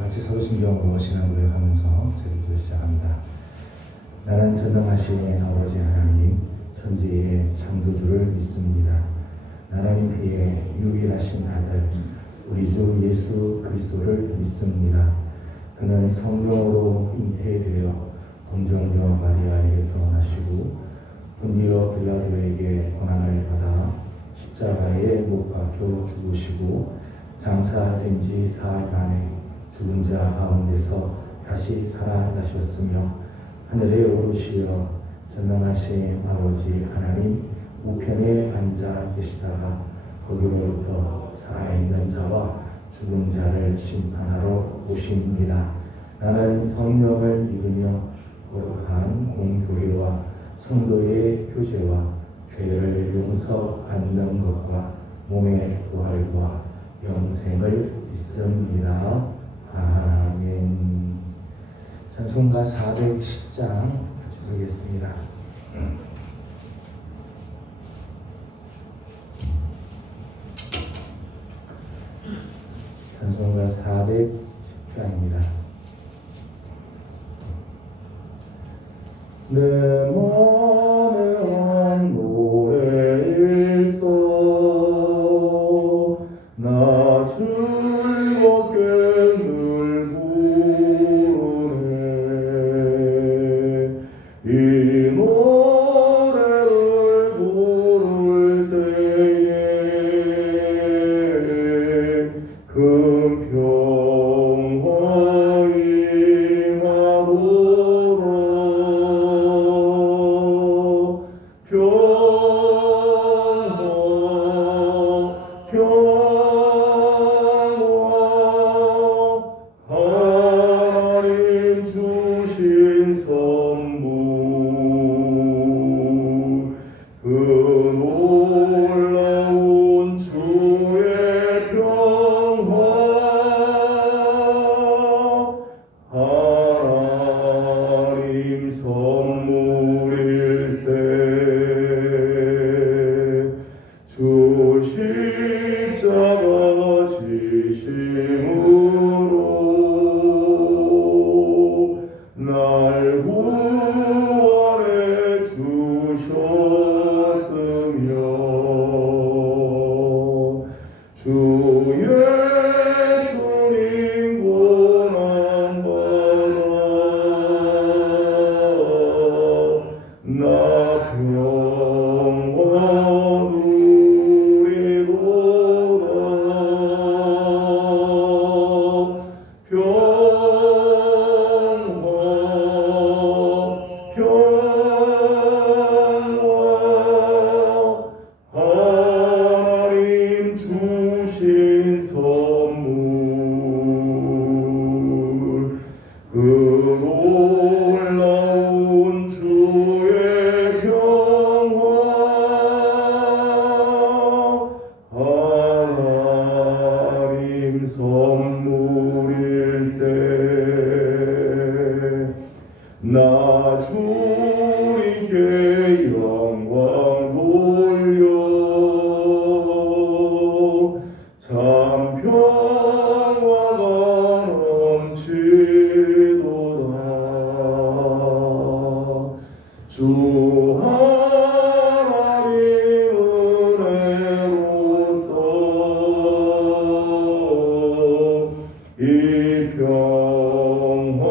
같이 사도신경으로 신앙 고백하면서 새벽기도 시작합니다. 나는 전능하신 아버지 하나님 천지의 창조주를 믿습니다. 나는 그의 유일하신 아들 우리 주 예수 그리스도를 믿습니다. 그는 성령으로 잉태되어 동정녀 마리아에게서 나시고 본디오 빌라도에게 고난을 받아 십자가에 못 박혀 죽으시고 장사된 지 사흘 만에 죽은 자 가운데서 다시 살아나셨으며 하늘에 오르시어 전능하신 아버지 하나님 우편에 앉아 계시다가 거기로부터 살아있는 자와 죽은 자를 심판하러 오십니다. 나는 성령을 믿으며 거룩한 공교회와 성도의 교제와 죄를 용서받는 것과 몸의 부활과 영생을 믿습니다. 아멘. 찬송가 410장 같이 부르겠습니다. 찬송가 410장입니다. 내 맘에 노래 있어 나 즐겁게 늘 부르네 이 노래를 부를 때에 큰 평화 임하도록 하나님 주신 선물 그 놀라운 주의 평화 하나님 선물일세 주 십자가 지심으로 날 구원해 주셨으며 주 예수님 고난받아 나 평화 누리도다 하나님 주신 선물 그 놀라운 주의 평화 하나님 선물일세 나 주님께 영광 돌려 참 평화가 넘치도다 주 하나님 은혜로서 이 평화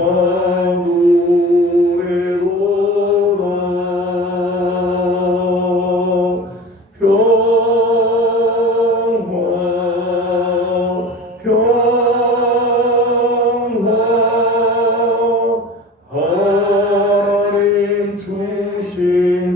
누리도다 평화 하나님 주신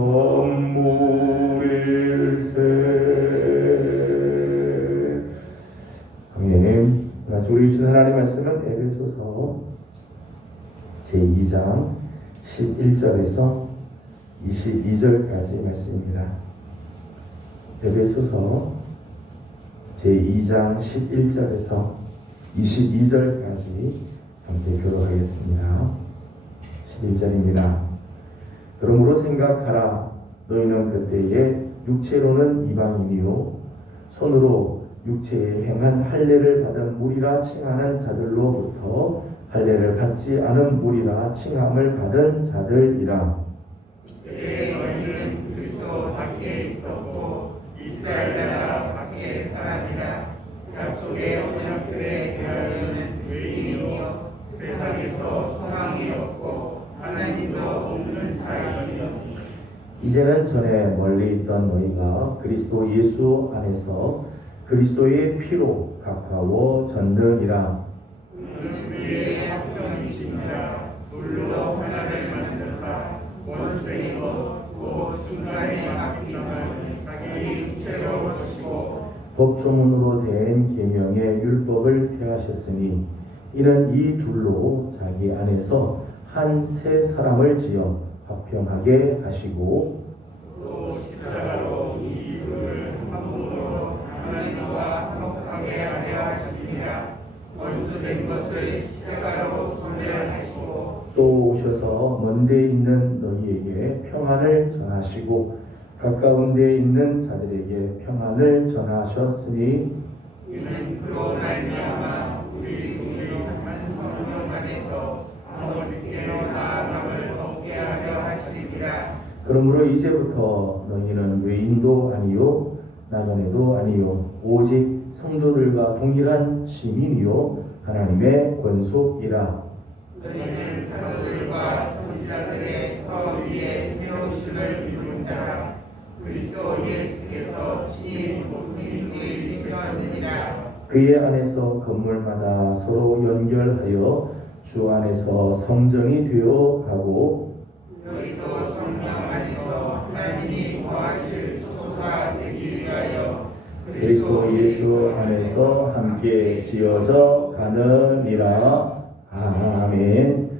선물일세. 아멘. 우리 주신 하나님의 말씀은 에베소서 제2장 11절에서 22절까지 말씀입니다. 에베소서 제2장 11절에서 22절까지 함께 교독하겠습니다. 11절입니다. 그러므로 생각하라. 너희는 그때에 육체로는 이방인이요 손으로 육체에 행한 할례를 받은 무리라 칭하는 자들로부터 할례를 받지 않은 무리라 칭함을 받은 자들이라. 그때 너희는 그리스도 밖에 있었고 이스라엘 나라 밖에 사람이라. 약속의 언약들에 대하여는 죄인이요 세상에서 소망이 없고 하나님도 없는 자이니. 이제는 전에 멀리 있던 너희가 그리스도 예수 안에서 그리스도의 피로 가까워졌느니라. 그는 우리의 합병이신 자 물로 하나를 만드사 원수이고 곧 중간에 막히는 자기 육체로 주시고 법조문으로 된 계명의 율법을 폐하셨으니 이는 이 둘로 자기 안에서 한 새 사람을 지어 화평하게 하시고 또 십자가로 이 둘을 한 몸으로 하나님과 화목하게 하려 하십니다. 원수된 것을 십자가로 소멸하시고 또 오셔서 먼 데 있는 너희에게 평안을 전하시고 가까운 데 있는 자들에게 평안을 전하셨으니 이는 그로 말미암아 우리 한 성령 안에서 아버지께로 나아감을 얻게 하려 하시리라. 그러므로 이제부터 너희는 외인도 아니요 나그네도 아니요 오직 성도들과 동일한 시민이요 하나님의 권속이라. 너희는 사도들과 선지자들의 터 위에 세우심을 입은 자라. 그리스도 예수께서 친히 높은 위에 이르셨느니라. 그의 안에서 건물마다 서로 연결하여 주 안에서 성전이 되어 가고 너희도 성령 안에서 하나님이 거하실 소소가 되기 위하여 그리스도 예수 안에서 함께 지어져 가느니라. 아멘.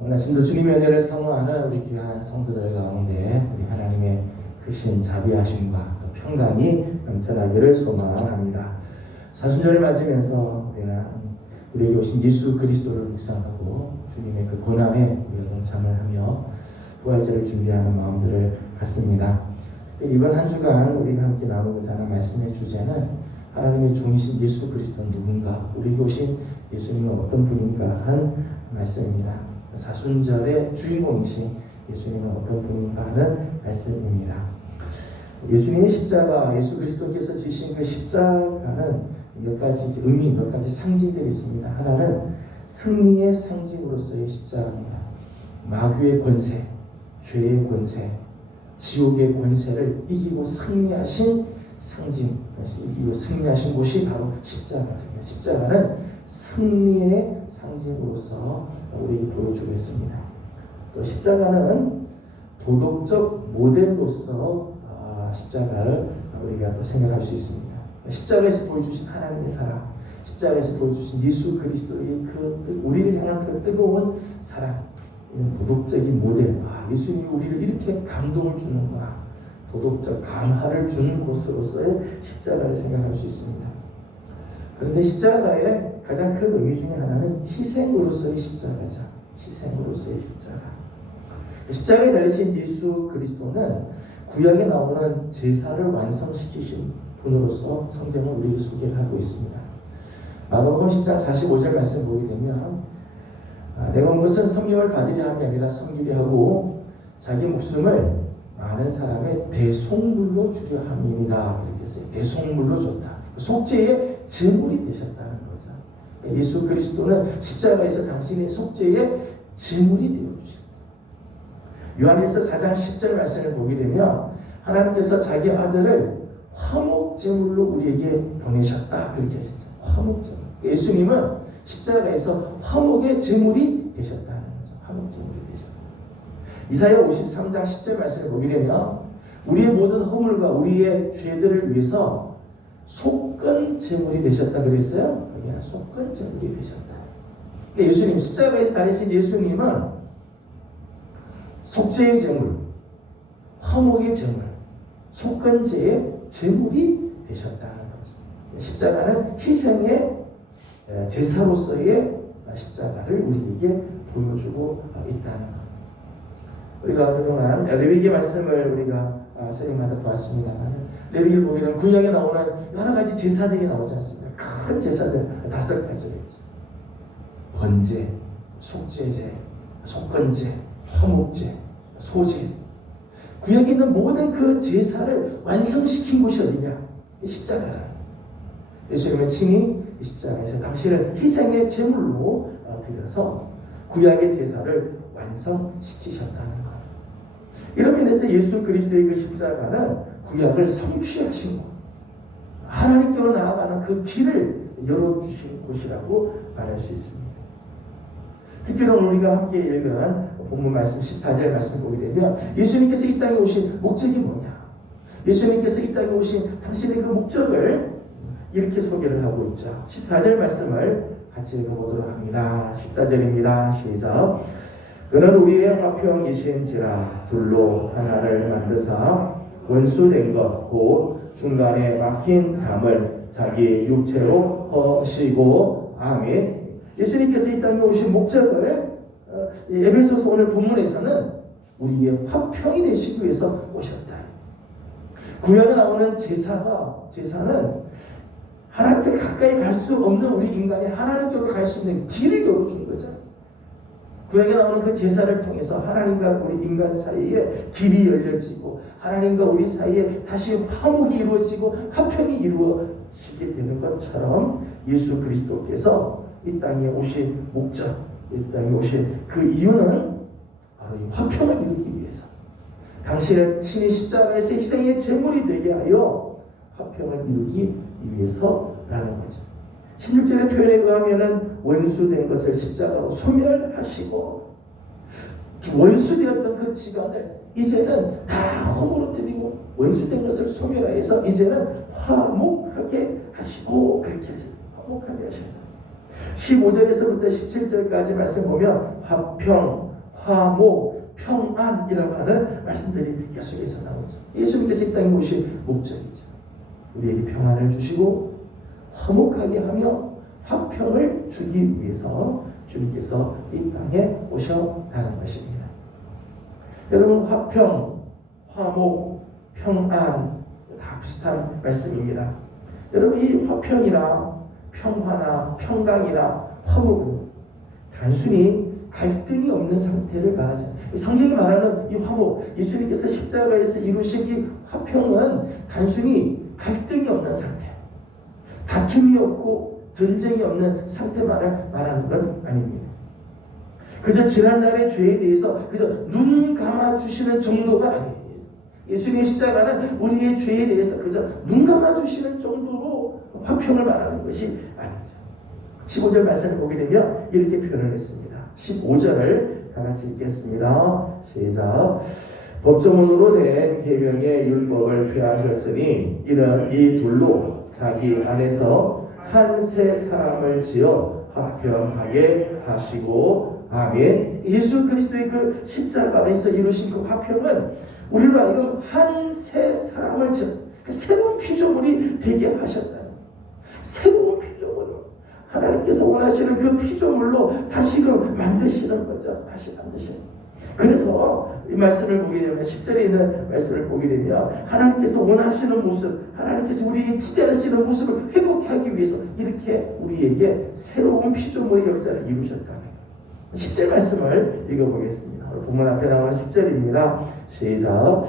오늘 아침도 주님의 은혜를 사모하는 우리 귀한 성도들 가운데 우리 하나님의 크신 자비하심과 평강이 넘쳐나기를 소망합니다. 사순절을 맞으면서 우리에게 오신 예수 그리스도를 묵상하고 주님의 그 고난에 우리가 동참을 하며 부활절을 준비하는 마음들을 갖습니다. 이번 한 주간 우리가 함께 나누고자 하는 말씀의 주제는 하나님의 종이신 예수 그리스도는 누군가, 우리에게 오신 예수님은 어떤 분인가 한 말씀입니다. 사순절의 주인공이신 예수님은 어떤 분인가 하는 말씀입니다. 예수님의 십자가, 예수 그리스도께서 지신 그 십자가는 몇 가지 의미, 몇 가지 상징들이 있습니다. 하나는 승리의 상징으로서의 십자가입니다. 마귀의 권세, 죄의 권세, 지옥의 권세를 이기고 승리하신 상징, 이기고 승리하신 곳이 바로 십자가죠. 십자가는 승리의 상징으로서 우리에게 보여주고 있습니다. 또 십자가는 도덕적 모델로서 십자가를 우리가 또 생각할 수 있습니다. 십자가에서 보여주신 하나님의 사랑, 십자가에서 보여주신 예수 그리스도의 우리를 향한 그 뜨거운 사랑, 이런 도덕적인 모델, 예수님이 우리를 이렇게 감동을 주는구나, 도덕적 감화를 주는 곳으로서의 십자가를 생각할 수 있습니다. 그런데 십자가의 가장 큰 의미 중에 하나는 희생으로서의 십자가죠. 희생으로서의 십자가. 십자가에 달리신 예수 그리스도는 구약에 나오는 제사를 완성시키신 분으로서 성경은 우리에게 소개를 하고 있습니다. 마가복음 10장 45절 말씀 보게 되면 내가 온 것은 성령을 받으려 함이 아니라 섬기려 하고 자기 목숨을 많은 사람의 대속물로 주려 함이니라. 그렇게 했어요. 대속물로 줬다. 속죄의 제물이 되셨다는 거죠. 예수 그리스도는 십자가에서 당신의 속죄의 제물이 되어주셨다. 요한일서 4장 10절 말씀을 보게 되면 하나님께서 자기 아들을 화목제물로 우리에게 보내셨다. 그렇게 하셨죠. 화목제물. 예수님은 십자가에서 화목의 제물이 되셨다는 거죠. 화목제물이 되셨다. 이사야 53장 10절 말씀을 보게 되면 우리의 모든 허물과 우리의 죄들을 위해서 속건 제물이 되셨다 그랬어요. 그게 속건 제물이 되셨다. 그러니까 예수님 십자가에서 다니신 예수님은 속죄의 제물, 화목의 제물, 속건제의 제물이 되셨다는 거죠. 십자가는 희생의 제사로서의 십자가를 우리에게 보여주고 있다는 것. 우리가 그동안 레위기 말씀을 우리가 선생님마다 보았습니다만 레위기를 보게 되면 구약에 나오는 여러 가지 제사들이 나오지 않습니까? 큰 제사들 5가지가 있죠. 번제, 속죄제, 속건제, 화목제, 소제. 구약에 있는 모든 그 제사를 완성시킨 곳이 어디냐? 십자가라. 예수님은 친히 십자가에서 당신을 희생의 제물로 드려서 구약의 제사를 완성시키셨다는 것. 이런 면에서 예수 그리스도의 그 십자가는 구약을 성취하신 곳, 하나님께로 나아가는 그 길을 열어주신 곳이라고 말할 수 있습니다. 특별히 우리가 함께 읽은 본문 말씀 14절 말씀 보게 되면 예수님께서 이 땅에 오신 목적이 뭐냐? 예수님께서 이 땅에 오신 당신의 그 목적을 이렇게 소개를 하고 있죠. 14절 말씀을 같이 읽어보도록 합니다. 14절입니다. 시작. 그는 우리의 화평이신지라 둘로 하나를 만드사 원수된 것 곧 중간에 막힌 담을 자기 육체로 허시고 아멘. 예수님께서 이 땅에 오신 목적을 에베소서 오늘 본문에서는 우리의 화평이 되시기 위해서 오셨다. 구약에 나오는 제사는 하나님께 가까이 갈 수 없는 우리 인간이 하나님께로 갈 수 있는 길을 열어준 거죠. 구약에 나오는 그 제사를 통해서 하나님과 우리 인간 사이에 길이 열려지고 하나님과 우리 사이에 다시 화목이 이루어지고 화평이 이루어지게 되는 것처럼 예수 그리스도께서 이 땅에 오신 목적, 이 땅에 오신 그 이유는 바로 이 화평을 이루기 위해서 당신을 친히 십자가에서 희생의 제물이 되게 하여 화평을 이루기 위해서라는 거죠. 16절의 표현에 의하면은 원수된 것을 십자가로 소멸하시고 원수되었던 그 지간을 이제는 다 허물어뜨리고 원수된 것을 소멸하여서 이제는 화목하게 하시고 그렇게 하셨어요. 화목하게 하셨다. 15절에서부터 17절까지 말씀 보면 화평, 화목, 평안이라고 하는 말씀들이 계속해서 나오죠. 예수님께서 이 땅에 오신 목적이죠. 우리에게 평안을 주시고 화목하게 하며 화평을 주기 위해서 주님께서 이 땅에 오셨다는 것입니다. 여러분, 화평, 화목, 평안 다 비슷한 말씀입니다. 여러분, 이 화평이나 평화나 평강이나 화목은 단순히 갈등이 없는 상태를 말하지 않아요. 성경이 말하는 이 화목, 예수님께서 십자가에서 이루신 이 화평은 단순히 갈등이 없는 상태, 다툼이 없고 전쟁이 없는 상태만을 말하는 건 아닙니다. 그저 지난날의 죄에 대해서 그저 눈 감아주시는 정도가 아니에요. 예수님의 십자가는 우리의 죄에 대해서 그저 눈 감아주시는 정도로 화평을 말하는 것이 아니죠. 15절 말씀을 보게 되면 이렇게 표현을 했습니다. 15절을 다 같이 읽겠습니다. 시작. 법조문으로 된 계명의 율법을 폐하셨으니 이는 이 둘로 자기 안에서 한 세 사람을 지어 화평하게 하시고 아멘. 예수 그리스도의 그 십자가에서 이루신 그 화평은 우리로 하여금 한 세 사람을 지어 새로운 피조물이 되게 하셨다는, 새로운 피조물, 하나님께서 원하시는 그 피조물로 다시금 만드시는 거죠. 다시 만드시는. 그래서 이 말씀을 보게 되면 10절에 있는 말씀을 보게 되면 하나님께서 원하시는 모습, 하나님께서 우리에게 기대하시는 모습을 회복하게 하기 위해서 이렇게 우리에게 새로운 피조물의 역사를 이루셨다는 10절 말씀을 읽어보겠습니다. 본문 앞에 나오는 10절입니다. 시작.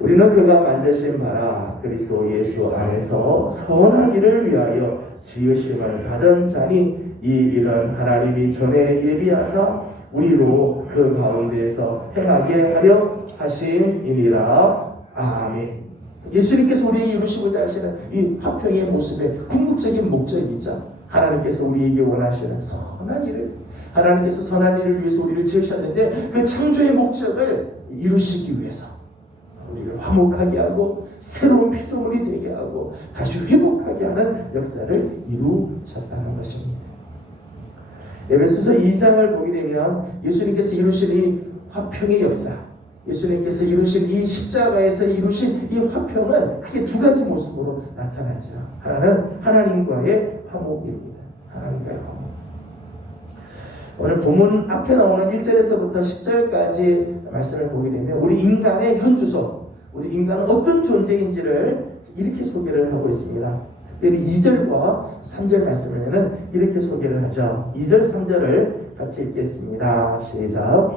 우리는 그가 만드신 바라 그리스도 예수 안에서 선한 일을 위하여 지으심을 받은 자니 이 일은 하나님이 전에 예비하사 우리로 그 가운데에서 행하게 하려 하심이니라. 아멘. 예수님께서 우리에게 이루시고자 하시는 이 화평의 모습의 궁극적인 목적이죠. 하나님께서 우리에게 원하시는 선한 일을, 하나님께서 선한 일을 위해서 우리를 지으셨는데 그 창조의 목적을 이루시기 위해서 우리를 화목하게 하고 새로운 피조물이 되게 하고 다시 회복하게 하는 역사를 이루셨다는 것입니다. 에베소서 2장을 보게 되면 예수님께서 이루신 이 화평의 역사, 예수님께서 이루신 이 십자가에서 이루신 이 화평은 크게 두 가지 모습으로 나타나죠. 하나는 하나님과의 화목입니다. 하나님과의 화목. 오늘 본문 앞에 나오는 1절에서부터 10절까지 말씀을 보게 되면 우리 인간의 현주소, 우리 인간은 어떤 존재인지를 이렇게 소개를 하고 있습니다. 특별히 2절과 3절 말씀에는 이렇게 소개를 하죠. 2절, 3절을 같이 읽겠습니다. 시작.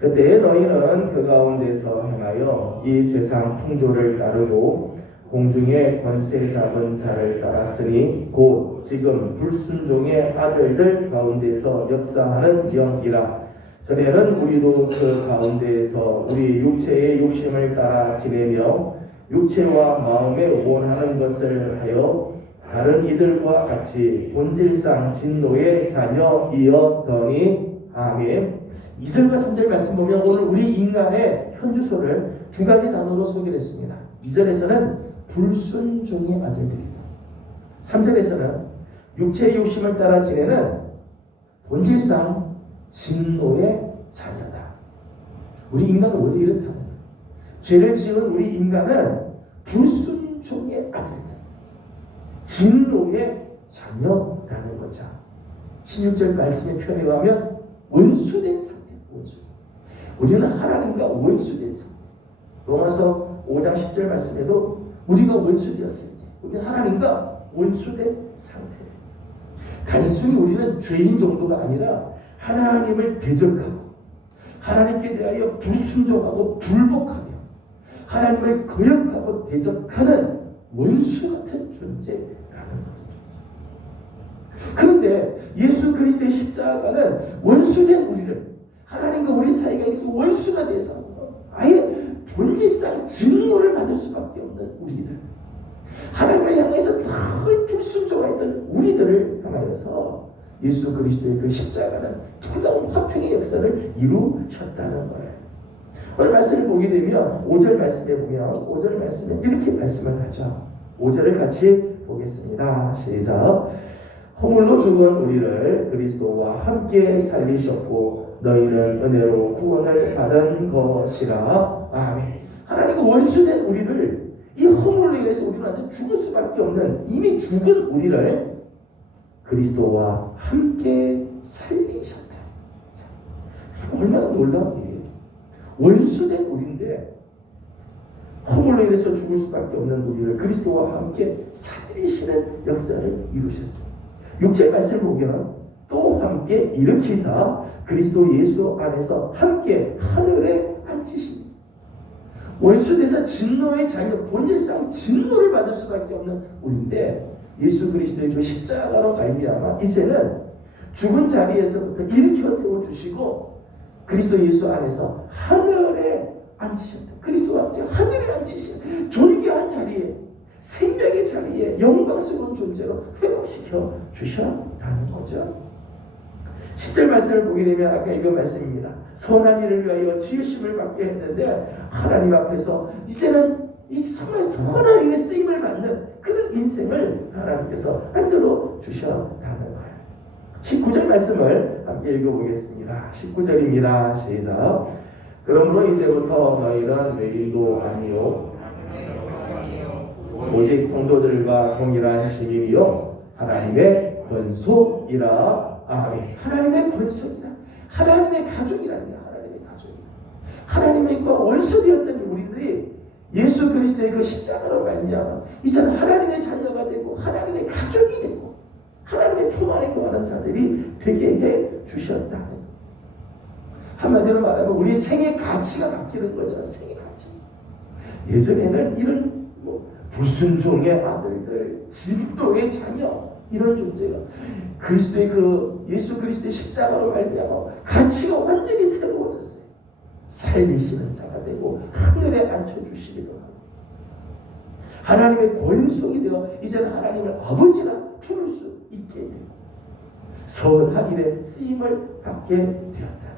그때 너희는 그 가운데서 행하여 이 세상 풍조를 따르고 공중의 권세 잡은 자를 따랐으니 곧 지금 불순종의 아들들 가운데서 역사하는 영이라. 전에는 우리도 그 가운데에서 우리 육체의 욕심을 따라 지내며 육체와 마음에 원하는 것을 하여 다른 이들과 같이 본질상 진노의 자녀이었더니. 아멘. 2절과 3절 말씀 보면 오늘 우리 인간의 현주소를 두 가지 단어로 소개를 했습니다. 2절에서는 불순종의 아들들이다. 3절에서는 육체의 욕심을 따라 지내는 본질상 진노의 자녀다. 우리 인간은 원래 이렇다는 거예요. 죄를 지은 우리 인간은 불순종의 아들들, 진노의 자녀라는 거죠. 16절 말씀의 표현에 의하면 원수된 상태, 원수. 우리는 하나님과 원수된 상태. 로마서 5장 10절 말씀에도 우리가 원수되었을 때 우리는 하나님과 원수된 상태예요. 단순히 우리는 죄인 정도가 아니라 하나님을 대적하고 하나님께 대하여 불순종하고 불복하며 하나님을 거역하고 대적하는 원수 같은 존재라는 거죠. 그런데 예수 그리스도의 십자가는 원수된 우리를, 하나님과 우리 사이가 이렇게 원수가 돼서 아예 본질상 진노를 받을 수밖에 없는 우리들, 하나님을 향해서 늘 불순종했던 우리들을 향하여서 예수 그리스도의 그 십자가는 놀라운 화평의 역사를 이루셨다는 거예요. 오늘 말씀을 보게 되면 5절 말씀에 보면 5절 말씀에 이렇게 말씀을 하죠. 5절을 같이 보겠습니다. 시작. 허물로 죽은 우리를 그리스도와 함께 살리셨고 너희는 은혜로 구원을 받은 것이라. 아멘. 하나님과 원수된 우리를, 이 허물로 인해서 우리는 완전 죽을 수밖에 없는 이미 죽은 우리를 그리스도와 함께 살리셨다. 얼마나 놀라운 일이에요. 원수된 우리인데 허물로 인해서 죽을 수밖에 없는 우리를 그리스도와 함께 살리시는 역사를 이루셨습니다. 6절 말씀을 보면 또 함께 일으키사 그리스도 예수 안에서 함께 하늘에 앉히시니. 원수돼서 진노의 자녀, 본질상 진노를 받을 수밖에 없는 우리인데 예수 그리스도의 그 십자가로 말미암아 이제는 죽은 자리에서부터 일으켜 세워주시고 그리스도 예수 안에서 하늘에 앉히셨다. 그리스도와 함께 하늘에 앉히신 존귀한 자리에, 생명의 자리에 영광스러운 존재로 회복시켜 주셨다는 거죠. 10절 말씀을 보게 되면 아까 읽은 말씀입니다. 선한 일을 위하여 지으심을 받게 했는데 하나님 앞에서 이제는 이 정말 선한 일에 쓰임을 받는 그런 인생을 하나님께서 만들어 주셨다는 거예요. 19절 말씀을 함께 읽어보겠습니다. 19절입니다. 시작. 그러므로 이제부터 너희는 외인도 아니요 오직 성도들과 동일한 시민이요 하나님의 권속이라. 아멘. 하나님의 권속이라. 하나님의 가족이라는 거야. 하나님의 가족이라. 하나님과 원수되었던 우리들이 예수 그리스도의 그 십자가로 말미암아 이제는 하나님의 자녀가 되고 하나님의 가족이 되고 하나님의 품 안에 거하는 자들이 되게 해 주셨다는 거예요. 한마디로 말하면 우리 생의 가치가 바뀌는 거죠. 생의 가치. 예전에는 이런 불순종의 아들들, 진노의 자녀, 이런 존재가 그리스도의 그 예수 그리스도의 십자가로 말미암아 가치가 완전히 새로워졌어요. 살리시는 자가 되고 하늘에 앉혀주시기도 하고 하나님의 권속이 되어 이제는 하나님을 아버지라 부를 수 있게 받게 되고 선한 일에 쓰임을 받게 되었다.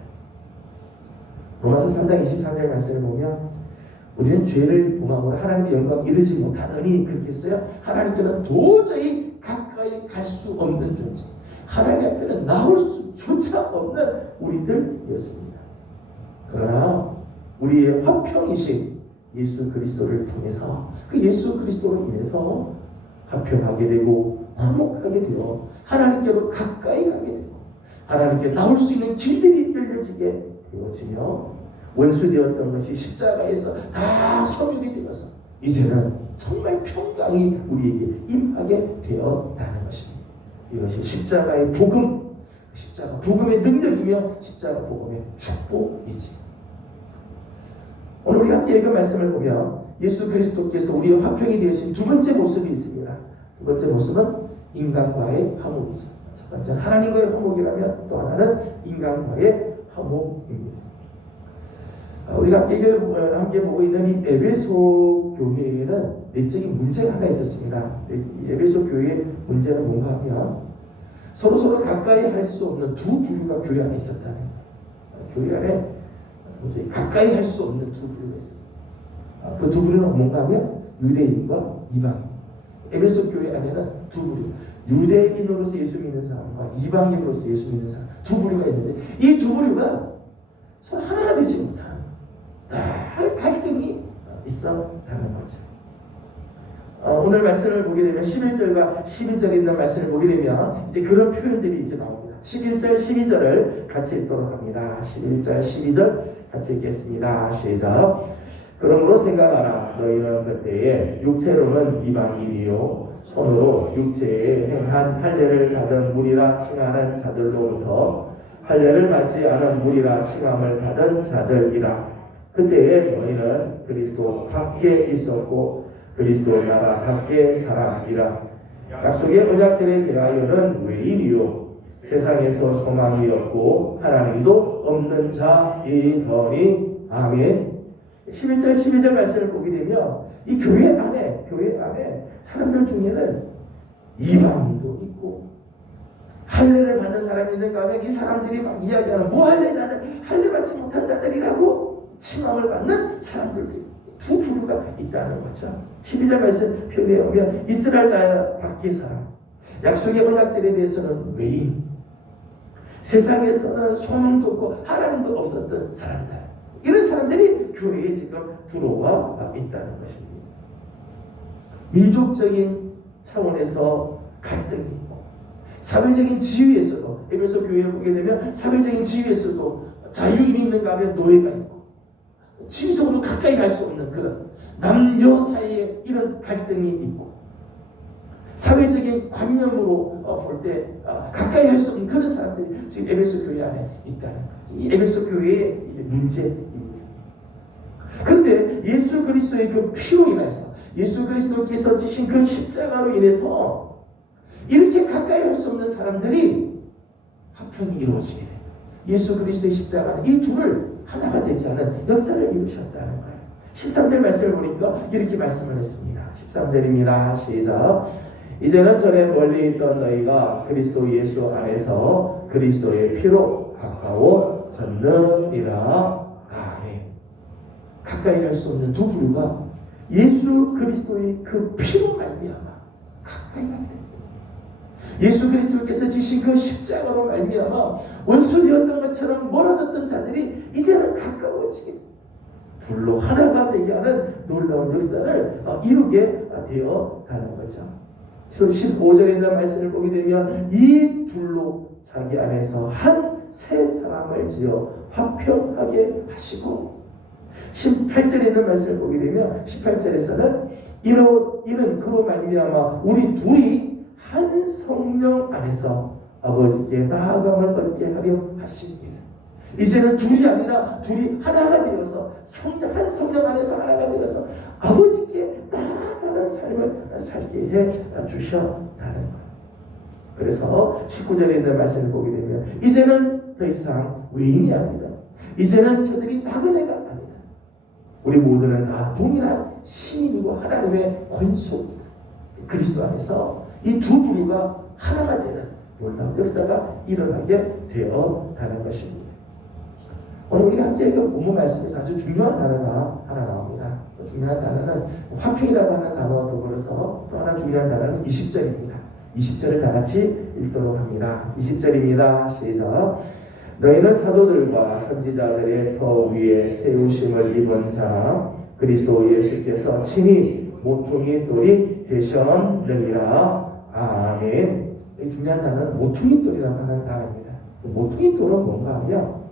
로마서 3장 23절 말씀을 보면 우리는 죄를 범함으로 하나님의 영광 이르지 못하더니 그렇게 써요. 하나님께는 도저히 가까이 갈 수 없는 존재, 하나님 앞에는 나올 수조차 없는 우리들이었습니다. 그러나 우리의 화평이신 예수 그리스도를 통해서 그 예수 그리스도로 인해서 화평하게 되고 화목하게 되어 하나님께로 가까이 가게 되고 하나님께 나올 수 있는 길들이 열려지게 되어지며 원수되었던 것이 십자가에서 다 소멸이 되어서 이제는 정말 평강이 우리에게 임하게 되었다는 것입니다. 이것이 십자가의 복음, 십자가 복음의 능력이며 십자가 복음의 축복이지. 오늘 우리가 함께 읽은 말씀을 보면 예수 그리스도께서 우리의 화평이 되신 두 번째 모습이 있습니다. 두 번째 모습은 인간과의 화목이죠. 첫 번째는 하나님과의 화목이라면 또 하나는 인간과의 화목입니다. 우리가 함께 보고 있는 이 에베소 교회에는 내적인 문제가 하나 있었습니다. 이 에베소 교회의 문제는 뭔가 하면 서로 가까이 할 수 없는 두 부류가 교회 안에 있었다는 거예요. 교회 안에 도저히 가까이 할 수 없는 두 부류가 있었어요. 그 두 부류는 뭔가 하면 유대인과 이방인. 에베소 교회 안에는 두 부류, 유대인으로서 예수 믿는 사람과 이방인으로서 예수 믿는 사람 두 부류가 있는데 이 두 부류가 서로 하나가 되지 못하는 늘 갈등이 있었다는 거죠. 오늘 말씀을 보게 되면 11절과 12절에 있는 말씀을 보게 되면 이제 그런 표현들이 이렇게 나옵니다. 11절, 12절을 같이 읽도록 합니다. 11절, 12절 같이 읽겠습니다. 시작. 그러므로 생각하라. 너희는 그때에 육체로는 이방인이요 손으로 육체에 행한 할례를 받은 무리라 칭하는 자들로부터 할례를 받지 않은 무리라 칭함을 받은 자들이라. 그때에 너희는 그리스도 밖에 있었고 그리스도 나라 밖에 사람이라. 약속의 언약들에 대하여는 외인이요 세상에서 소망이 없고 하나님도 없는 자이더니. 아멘. 11절 12절 말씀을 보게 되면 이 교회 안에 사람들 중에는 이방인도 있고 할례를 받는 사람이 있는가 하면 이 사람들이 막 이야기하는 무할례자들, 할례 받지 못한 자들이라고 칭함을 받는 사람들도 두 부류가 있다는 거죠. 12절 말씀 표현에 보면 이스라엘 나라 밖의 사람, 약속의 언약들에 대해서는 외인, 세상에서는 소망도 없고 하나님도 없었던 사람들, 이런 사람들이 교회에 지금 들어와 있다는 것입니다. 민족적인 차원에서 갈등이 있고 사회적인 지위에서도 에베소 교회를 보게 되면 사회적인 지위에서도 자유인이 있는가 하면 노예가 있고 지위적으로 가까이 갈 수 없는 그런 남녀 사이에 이런 갈등이 있고 사회적인 관념으로 볼 때 가까이 할 수 없는 그런 사람들이 지금 에베소 교회 안에 있다는 거죠. 이 에베소 교회의 이제 문제입니다. 그런데 예수 그리스도의 그 피로 인해서 예수 그리스도께서 지신 그 십자가로 인해서 이렇게 가까이 할 수 없는 사람들이 화평이 이루어지게 됩니다. 예수 그리스도의 십자가는 이 둘을 하나가 되게 하는 역사를 이루셨다는 거예요. 13절 말씀을 보니까 이렇게 말씀을 했습니다. 13절입니다. 시작. 이제는 전에 멀리 있던 너희가 그리스도 예수 안에서 그리스도의 피로 가까워졌느니라. 아멘. 가까이 할 수 없는 두 부류가 예수 그리스도의 그 피로 말미암아 가까이 가게 됩니다. 예수 그리스도께서 지신 그 십자가로 말미암아 원수되었던 것처럼 멀어졌던 자들이 이제는 가까워지게 됩니다. 둘로 하나가 되게 하는 놀라운 역사를 이루게 되었다는 거죠. 15절에 있는 말씀을 보게 되면 이 둘로 자기 안에서 한 새 사람을 지어 화평하게 하시고 18절에 있는 말씀을 보게 되면 18절에서는 이는 그로 말미암아 우리 둘이 한 성령 안에서 아버지께 나아감을 얻게 하려 하신 일. 이제는 둘이 아니라 둘이 하나가 되어서 한 성령 안에서 하나가 되어서 아버지께 나아가는 삶을 살게 해 주셨다는 거예요. 그래서 19절에 있는 말씀을 보게 되면 이제는 더 이상 외인이 아니다. 이제는 저들이 나그네가 아니다. 우리 모두는 다 동일한 시민이고 하나님의 권속이다. 그리스도 안에서 이 두 부류가 하나가 되는 놀라운 역사가 일어나게 되었다는 것입니다. 오늘 우리가 함께 읽은 본문 말씀에서 아주 중요한 단어가 하나 나옵니다. 중요한 단어는 화평이라고 하는 단어와 더불어서 또 하나 중요한 단어는 20절입니다. 20절을 다 같이 읽도록 합니다. 20절입니다. 시작. 너희는 사도들과 선지자들의 터 위에 세우심을 입은 자 그리스도 예수께서 친히 모퉁이 돌이 되셨느니라. 아멘. 이 중요한 단어는 모퉁이 돌이라고 하는 단어입니다. 모퉁이 돌은 뭔가 하면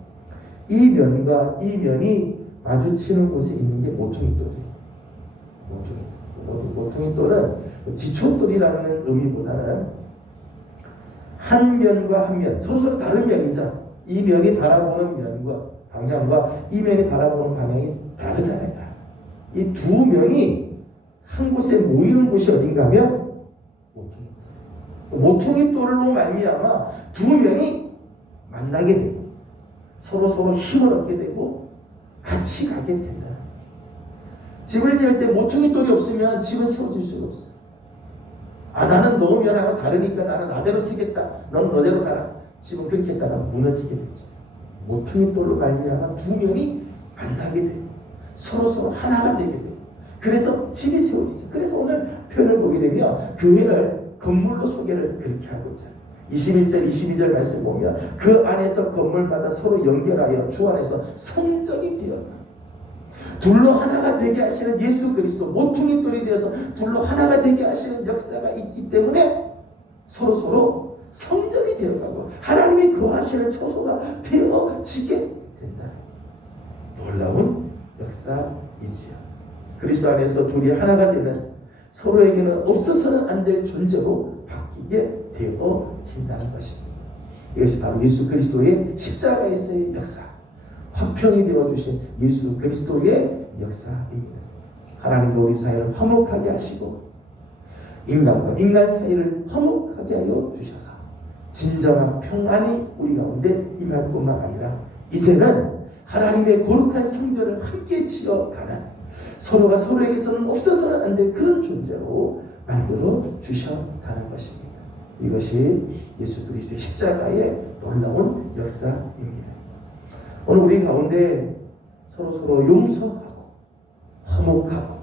이 면과 이 면이 마주치는 곳에 있는 게 모퉁이 돌이에요. 모퉁이 돌은 기초돌이라는 의미보다는 한 면과 한 면, 서로 다른 면이죠. 이 면이 바라보는 면과 방향과 이 면이 바라보는 방향이 다르잖아요. 이 두 면이 한 곳에 모이는 곳이 어딘가 하면 모퉁이 돌로 말미암아 두 면이 만나게 되고 서로 힘을 얻게 되고 같이 가게 된다. 집을 지을 때 모퉁이 돌이 없으면 집은 세워질 수가 없어요. 나는 너 면하고 다르니까 나는 나대로 쓰겠다. 넌 너대로 가라. 집은 그렇게 했다가 무너지게 되죠. 모퉁이 돌로 말미암아 두 면이 만나게 되고 서로 하나가 되게 되고 그래서 집이 세워지죠. 그래서 오늘 표현을 보게 되면 교회를 건물로 소개를 그렇게 하고 있잖아요. 21절, 22절 말씀 보면 그 안에서 건물마다 서로 연결하여 주 안에서 성전이 되었다. 둘로 하나가 되게 하시는 예수 그리스도 모퉁이 돌이 되어서 둘로 하나가 되게 하시는 역사가 있기 때문에 서로 성전이 되어가고 하나님이 거하시는 초소가 되어지게 된다. 놀라운 역사이지요. 그리스도 안에서 둘이 하나가 되는 서로에게는 없어서는 안 될 존재로 바뀌게 되어진다는 것입니다. 이것이 바로 예수 그리스도의 십자가에서의 역사, 화평이 되어주신 예수 그리스도의 역사입니다. 하나님과 우리 사이를 화목하게 하시고 인간과 인간 사이를 화목하게 하여 주셔서 진정한 평안이 우리 가운데 임할 뿐만 아니라 이제는 하나님의 거룩한 성전을 함께 지어가는 서로가 서로에게서는 없어서는 안 될 그런 존재로 만들어 주셨다는 것입니다. 이것이 예수 그리스도의 십자가의 놀라운 역사입니다. 오늘 우리 가운데 서로 용서하고 화목하고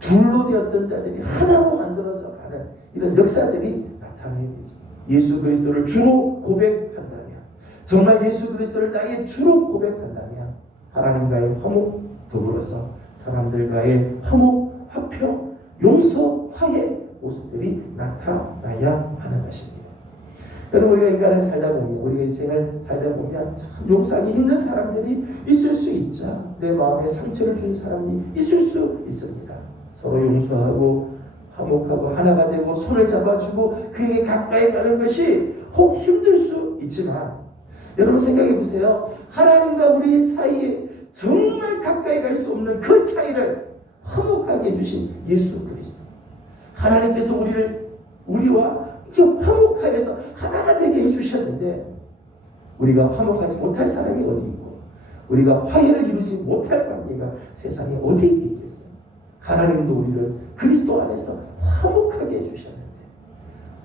둘로 되었던 자들이 하나로 만들어져 가는 이런 역사들이 나타나야 되죠. 예수 그리스도를 주로 고백한다면, 정말 예수 그리스도를 나의 주로 고백한다면 하나님과의 화목 더불어서 사람들과의 화목, 화평, 용서, 화해 모습들이 나타나야 하는 것입니다. 여러분, 우리가 인간을 살다 보면, 우리가 인생을 살다 보면 참 용서하기 힘든 사람들이 있을 수 있죠. 내 마음에 상처를 준 사람이 있을 수 있습니다. 서로 용서하고 화목하고 하나가 되고 손을 잡아주고 그에게 가까이 가는 것이 혹 힘들 수 있지만 여러분 생각해 보세요. 하나님과 우리 사이에 정말 가까이 갈 수 없는 그 사이를 화목하게 해주신 예수 그리스도, 하나님께서 우리와 화목하여서 하나가 되게 해주셨는데 우리가 화목하지 못할 사람이 어디 있고 우리가 화해를 이루지 못할 관계가 세상에 어디 있겠어요. 하나님도 우리를 그리스도 안에서 화목하게 해주셨는데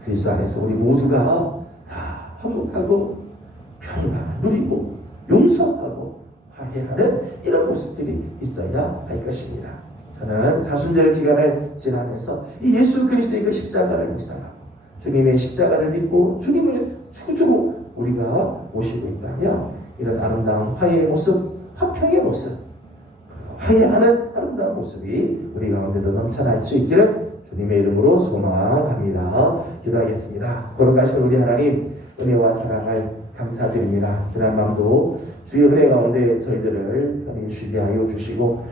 그리스도 안에서 우리 모두가 다 화목하고 평강을 누리고 용서하고 화해하는 이런 모습들이 있어야 할 것입니다. 저는 사순절 기간을 지나면서 이 예수 그리스도의 그 십자가를 묵상하고 주님의 십자가를 믿고 주님을 주로 우리가 모시고 있다면 이런 아름다운 화해의 모습, 화평의 모습, 화해하는 아름다운 모습이 우리 가운데도 넘쳐날 수 있기를 주님의 이름으로 소망합니다. 기도하겠습니다. 거룩하신 우리 하나님, 은혜와 사랑을 감사드립니다. 지난 밤도 주의 은혜 가운데 저희들을 편히 쉬게 하여 주시고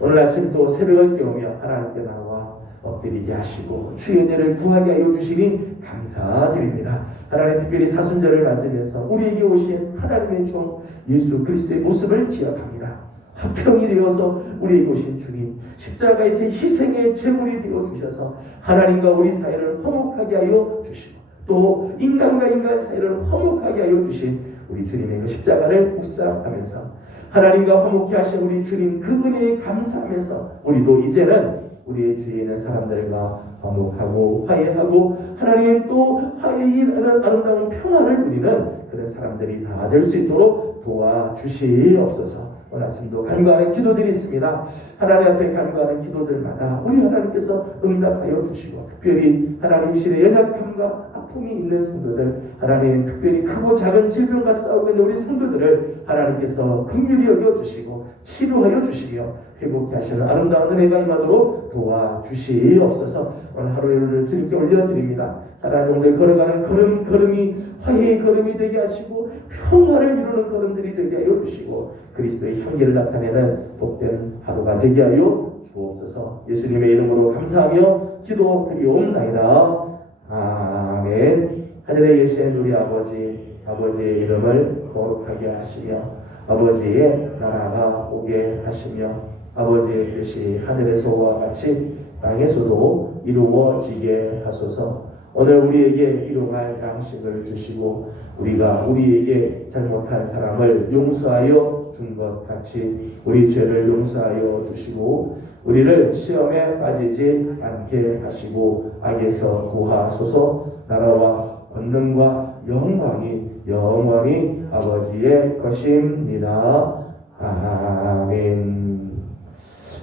오늘 아침 또 새벽을 깨우며 하나님께 나와 엎드리게 하시고 주의 은혜를 구하게 하여 주시니 감사드립니다. 하나님, 특별히 사순절을 맞으면서 우리에게 오신 하나님의 종 예수 그리스도의 모습을 기억합니다. 화평이 되어서 우리에게 오신 주님, 십자가에서 희생의 제물이 되어 주셔서 하나님과 우리 사이를 화목하게 하여 주시고 또 인간과 인간 사이를 화목하게 하여 주신 우리 주님의 그 십자가를 묵상하면서 하나님과 화목케 하신 우리 주님 그 은혜에 감사하면서 우리도 이제는 우리의 주위에 있는 사람들과 화목하고 화해하고 하나님 또 화해라는 아름다운 평화를 누리는 그런 사람들이 다 될 수 있도록 도와주시옵소서. 오늘 아침도 간구하는 기도들이 있습니다. 하나님 앞에 간구하는 기도들마다 우리 하나님께서 응답하여 주시고, 특별히 하나님 실의 연약함과 아픔이 있는 성도들, 하나님 특별히 크고 작은 질병과 싸우고 있는 우리 성도들을 하나님께서 긍휼히 여겨주시고 치료하여 주시며 회복케 하시는 아름다운 은혜가 임하도록 도와주시옵소서. 오늘 하루를 주님께 올려드립니다. 사랑하는 종들 걸어가는 걸음이 화해의 걸음이 되게 하시고 평화를 이루는 걸음들이 되게 하여 주시고 그리스도의 향기를 나타내는 복된 하루가 되게 하여 주옵소서. 예수님의 이름으로 감사하며 기도드리옵나이다. 아멘. 하늘에 계신 우리 아버지의 이름을 거룩하게 하시며 아버지의 나라가 오게 하시며 아버지의 뜻이 하늘에서와 같이 땅에서도 이루어지게 하소서. 오늘 우리에게 일용할 양식을 주시고 우리가 우리에게 잘못한 사람을 용서하여 준 것 같이 우리 죄를 용서하여 주시고 우리를 시험에 빠지지 않게 하시고 악에서 구하소서. 나라와 권능과 영광이 아버지의 것입니다. 아멘.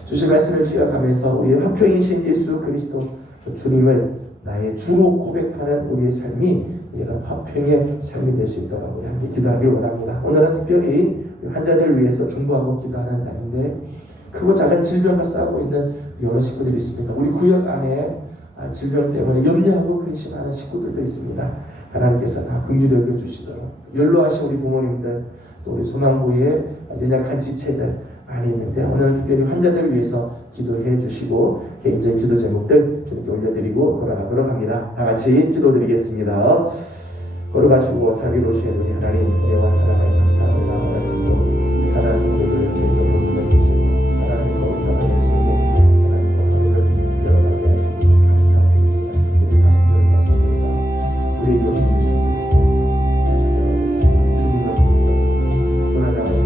주신 말씀을 기억하면서 우리 화평이신 예수 그리스도 주님을 나의 주로 고백하는 우리의 삶이 이런 화평의 삶이 될 수 있도록 우리 함께 기도하길 원합니다. 오늘은 특별히 환자들을 위해서 중보하고 기도하는 날인데 크고 작은 질병과 싸우고 있는 여러 식구들이 있습니다. 우리 구역 안에 질병 때문에 염려하고 근심하는 식구들도 있습니다. 하나님께서 다 긍휼히 여겨주시도록 연로하신 우리 부모님들 또 우리 소망부의 연약한 지체들 많이 있는데 오늘은 특별히 환자들 위해서 기도해 주시고 개인적인 기도 제목들 주님께 올려드리고 돌아가도록 합니다. 다 같이 기도드리겠습니다. 걸어가시고 자비로우신 우리 하나님 은혜와 사랑을 감사합니다. 오늘도 사랑하는 성도들 주님으로 불러주시고 하나님의 거룩한 예수님 하나님과 하루를 열어가게 하시니 감사드립니다. 특별히 사순절을 맞이해서 우리 교식